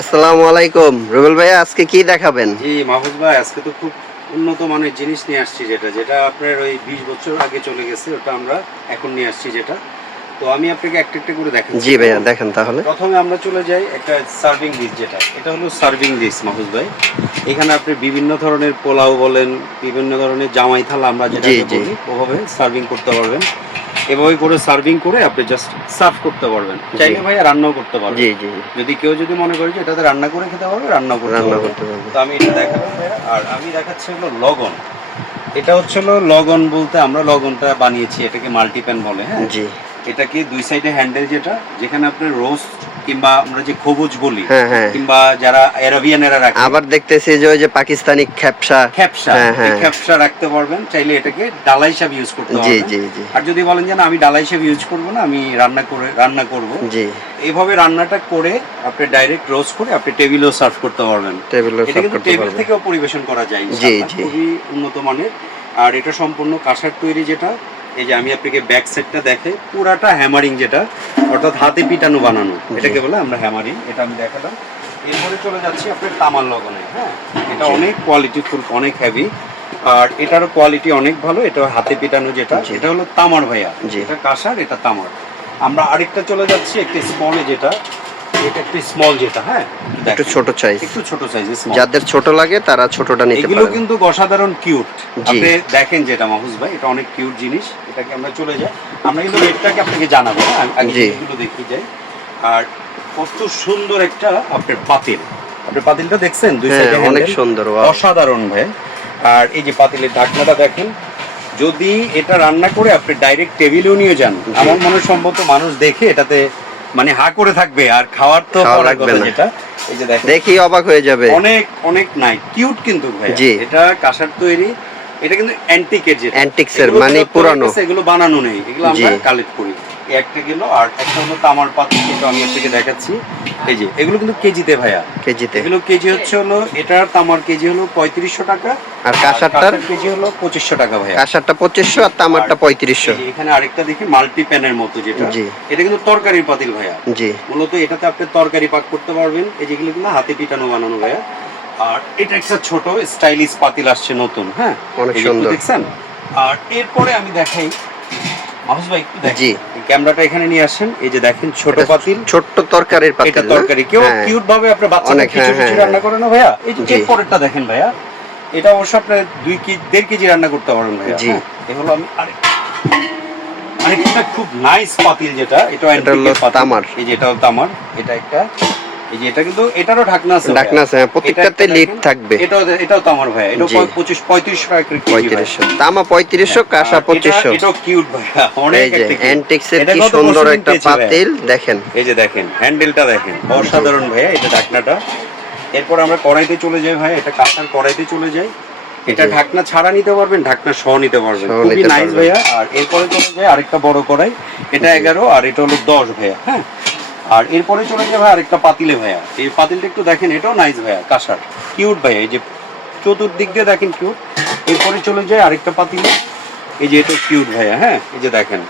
আসসালামু আলাইকুম। রুবেল ভাইয়া আজকে কি দেখাবেন? জি মাহফুজ ভাই আজকে তো খুব উন্নত মানের জিনিস নিয়ে আসছি যেটা যেটা আপনার ওই বিশ বছর আগে চলে গেছে ওটা আমরা এখন নিয়ে আসছি যেটা। তো আমি আপনাকে একটা একটা করে দেখাচ্ছি জি ভাইয়া দেখেন তাহলে। প্রথমে আমরা চলে যাই একটা সার্ভিং ডিশ যেটা এটা হলো সার্ভিং ডিশ মাহফুজ ভাই। এখানে আপনি বিভিন্ন ধরনের পোলাও বলেন বিভিন্ন ধরনের জামাই থালা আমরা যেটা। বলি ওভাবে সার্ভিং করতে পারবেন। এভাবে করে সার্ভিং করে আপনি জাস্ট সার্ভ করতে পারবেন। চাইলে ভাই রান্নাও করতে পারবেন। জি জি যদি কেউ যদি মনে করে যে এটাতে রান্না করে খেতে পারবে রান্না করে রান্না করতে পারবে। তো আমি এটা দেখালাম ভাইয়া। আর আমি দেখাচ্ছি হলো লগন এটা হচ্ছে হলো লগন বলতে আমরা লগনটা বানিয়েছি এটাকে মাল্টিপ্যান বলে হ্যাঁ? জি। এটাকে দুই সাইডে হ্যান্ডেল যেটা যেখানে আপনার রোস্ট কিংবা আমরা যে খবুজ বলি হ্যাঁ হ্যাঁ। কিংবা যারা অ্যারাবিয়ানেরা রাখে। আবার দেখতেছি যে ওই যে পাকিস্তানি খ্যাপসা। খ্যাপসা হ্যাঁ, খ্যাপসা রাখতে পারবেন চাইলে এটাকে ডালা হিসাবে ইউজ করতে পারবেন। জি জি। জি আর যদি বলেন যে না আমি ডালা হিসাবে ইউজ করব না আমি রান্না করে রান্না করব। জি। এইভাবে রান্নাটা করে আপনি ডাইরেক্ট রোস্ট করে আপনি টেবিলেও সার্ভ করতে পারবেন। টেবিলে এটা সার্ভ করতে টেবিল থেকেও পরিবেশন করা যায় জি, জি। খুবই উন্নত মানের। আর এটা সম্পূর্ণ কাঁসার তৈরি যেটা এই যে আমি আপনাকে ব্যাক সাইডটা দেখে পুরাটা হ্যামারিং যেটা অর্থাৎ হাতে পিটানো বানানো এটাকে বলে আমরা হ্যামারিং এটা আমি দেখালাম। এরপরে চলে যাচ্ছি আপনার তামার লগনে হ্যাঁ? এটা অনেক কোয়ালিটি ফুল অনেক হেভি আর এটারও কোয়ালিটি অনেক ভালো এটা হাতে পিটানো যেটা। এটা হলো তামার ভাইয়া। এটা কাঁসার এটা তামার। আমরা আরেকটা চলে যাচ্ছি একটা স্মলে যেটা এটা একটু স্মল যেটা হ্যাঁ? একটু ছোট সাইজ একটু ছোট স্মল যাদের ছোট লাগে তারা ছোটটা নিতে এগুলো কিন্তু অসাধারণ কিউট আপনি দেখেন যেটা মাহুস ভাই এটা অনেক কিউট জিনিস। এটাকে আমরা চলে যাই। আমরা কিন্তু রেটটাকে আপনাকে জানাব হ্যাঁ? আগে এগুলো দেখি যাই। আর কত সুন্দর একটা আপনার পাতিল। আপনি পাতিলটা দেখছেন? দুই হ্যাঁ সাইডে অনেক সুন্দর অসাধারণ ভাই। আর এই যে পাতিলের ঢাকনাটা দেখেন যদি এটা রান্না করে আপনি ডাইরেক্ট টেবিলেও নিয়ে যান আমার মনে সম্ভবত মানুষ দেখে এটাতে মানে হা করে থাকবে আর খাওয়ার তো লাগবে না। যেটা দেখি অবাক হয়ে যাবে। অনেক অনেক নাই কিউট কিন্তু ভাই এটা কাঁসার তৈরি এটা কিন্তু অ্যান্টিকের যেটা। অ্যান্টিক্সের মানে পুরানো। এগুলো বানানো নেই এগুলো আমরা কালেক্ট করি। একটা গেল আর একটা হলো তামার পাত্র যেটা আমি আপনাকে দেখাচ্ছি। এই যে এগুলো কিন্তু কেজিতে ভাইয়া। কেজিতে। এগুলো কেজি হচ্ছে হলো এটার তামার কেজি হলো পঁয়ত্রিশশো টাকা। আর কাঁসারটার? কেজি হলো পঁচিশশো টাকা ভাইয়া। কাঁসারটা পঁচিশশো আর তামারটা পঁয়ত্রিশশো। এখানে আরেকটা দেখি মাল্টি প্যানের মতো যেটা। জি। এটা কিন্তু তরকারির পাতিল ভাইয়া। জি। মূলত এটাতে আপনি তরকারি পাক করতে পারবেন। এই যেগুলো কিন্তু হাতে পিটানো বানানো ভাইয়া। আর এটা একটা ছোট স্টাইলিশ পাতিল আসছে নতুন হ্যাঁ? অনেক সুন্দর। দেখছেন? আর এরপরে আমি দেখাই মাহুস ভাই একটু জি। ক্যামেরাটা এখানে নিয়ে আসেন এই যে দেখেন ছোট পাতিল ছোট্ট তরকারির পাতিল এটা তরকারি কেউ হ্যাঁ। কিউট ভাবে আপনি বাচ্চাদের খিচুড়ি হ্যাঁ, টিচুড়ি হ্যাঁ, রান্না করে না ভাইয়া এই যে। পরেরটা দেখেন ভাইয়া এটা অবশ্য আপনি দুই কেজি দেড় কেজি রান্না করতে পারবেন ভাইয়া জি। হ্যাঁ? এ হলো আমি আরেক আরেকটা খুব নাইস পাতিল যেটা এটা এটা হলো তামার। এই যে এটা হলো তামার এটা একটা এই যে এটা কিন্তু এটারও ঢাকনা আছে ঢাকনা আছে, প্রত্যেকটাতে লিড দেখেন। থাকবে। এটাও এটাও তামার ভাইয়া। এটা জি। পঁচিশ পঁয়ত্রিশ টাকা কেজি ভাইয়া। পঁয়ত্রিশশো। তামা পঁয়ত্রিশশো কাঁসা আর এটা- কিউট ভাইয়া। অনেক একটা অ্যান্টিক্স এর কি সুন্দর একটা পাতিল দেখেন। এই যে দেখেন হ্যান্ডেলটা দেখেন। অসাধারণ ভাইয়া এটা ঢাকনাটা। এরপর আমরা কড়াইতে চলে যাই ভাই এটা কাঁচার কড়াইতে চলে যাই। এটা ঢাকনা ছাড়া নিতে পারবেন ঢাকনা সহ নিতে পারবেন। খুবই নাইস ভাইয়া। আর এরপরে চলে যায় আরেকটা বড় কড়াই। এটা এগারো আর এটা হলো দশ ভাইয়া হ্যাঁ? আর এরপরে চলে যায় ভাই আরেকটা পাতিলে ভাইয়া। এই পাতিলটা একটু দেখেন এটাও নাইস ভাইয়া কাঁসার। কিউট ভাইয়া এই যে চতুর্দিক দিয়ে দেখেন কিউট এরপরে চলে যায় আরেকটা পাতিলে। এই যে এটা কিউট ভাইয়া হ্যাঁ? এই যে দেখেন।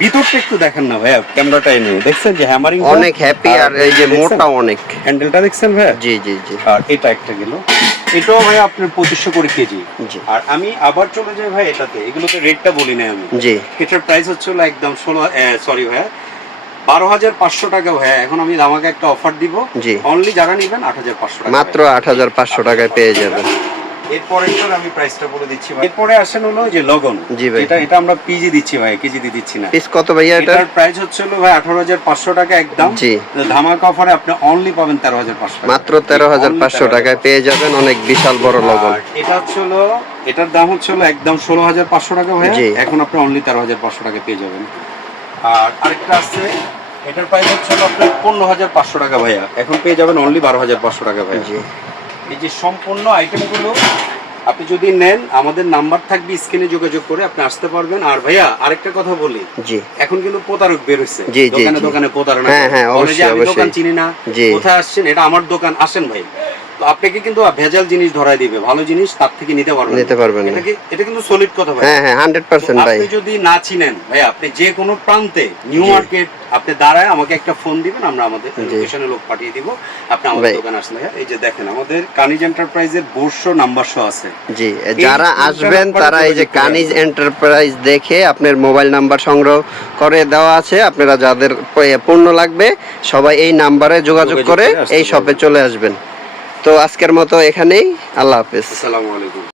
ভিতরটা একটু দেখেন না ভাইয়া ক্যামেরাটা এনে দেখছেন যে হ্যামারিং অনেক হ্যাপি আর এই যে মোটা অনেক। হ্যান্ডেলটা দেখছেন ভাইয়া? জি জি জি। আর এটা একটা গেল। এটাও ভাইয়া আপনার পঁচিশশো করে কেজি। আর আমি আবার চলে যাই ভাই এটাতে। এগুলোতে রেটটা বলি না আমি। জি। এটার প্রাইস হচ্ছে হলো একদম ষোলো সরি ভাইয়া বারো হাজার পাঁচশো টাকা ভাইয়া এখন আমি আমাকে একটা অফার দিব। জি। অনলি যারা নেবেন আট হাজার পাঁচশো টাকা। মাত্র আট হাজার পাঁচশো টাকায় পেয়ে যাবেন। এরপরে আমি প্রাইসটা বলে দিচ্ছি এরপরে আসেন হলো যে লগন জি ভাই। এটা এটা আমরা পিজি দিচ্ছি ভাই কেজি দিয়ে দিচ্ছি না। পিস কত ভাইয়া এটা? এটার প্রাইস হচ্ছে হলো ভাই আঠারো হাজার পাঁচশো টাকা একদম। জি। ধামাকা অফারে আপনি অনলি পাবেন তেরো হাজার পাঁচশো মাত্র তেরো হাজার পাঁচশো টাকায় পেয়ে যাবেন অনেক বিশাল বড় লগন এটা হচ্ছে হলো এটার দাম হচ্ছে হলো একদম ষোলো হাজার পাঁচশো টাকা ভাই এখন আপনি অনলি তেরো হাজার পাঁচশো টাকা পেয়ে যাবেন। আর আরেকটা আছে এটার প্রাইস হচ্ছে আপনার পনেরো হাজার পাঁচশো টাকা ভাইয়া। এখন পেয়ে যাবেন অনলি বারো হাজার পাঁচশো টাকা ভাইয়া। এই যে সম্পূর্ণ আইটেমগুলো আপনি যদি নেন আমাদের নাম্বার থাকবে স্ক্রিনে যোগাযোগ করে আপনি আসতে পারবেন। আর ভাইয়া আরেকটা কথা বলি জি। এখন কিন্তু প্রতারক বের জি, দোকানে দোকানে প্রতারণা হ্যাঁ, হ্যাঁ, অবশ্যই, অবশ্যই। দোকান চিনি না। কোথায় আসছেন? এটা আমার দোকান আসেন ভাই। তো আপনাকে কিন্তু ভেজাল জিনিস ধরাই দিবে ভালো জিনিস তার থেকে নিতে পারবেন নিতে পারবেন। এটা কি এটা কিন্তু সলিড কথা ভাই। হ্যাঁ হ্যাঁ হান্ড্রেড তো পার্সেন্ট ভাই আপনি যদি না চিনেন ভাই আপনি যে কোনো প্রান্তে নিউ মার্কেট আপনি দাঁড়ায় আমাকে একটা ফোন দিবেন আমরা আমাদের। লোকেশনে লোক পাঠিয়ে দিব। আপনি আমাদের। দোকানে আসলে এই যে দেখেন আমাদের কানিজ এন্টারপ্রাইজের বোর্ডশো নাম্বার শো আছে। জি যারা আসবেন তারা এই যে কানিজ এন্টারপ্রাইজ দেখে আপনার মোবাইল নাম্বার সংগ্রহ করে দেওয়া আছে। আপনারা যাদের পণ্য লাগবে সবাই এই নাম্বারে যোগাযোগ করে এই শপে চলে আসবেন। তো আজকের মতো এখানেই আল্লাহ হাফেজ। আসসালামু আলাইকুম।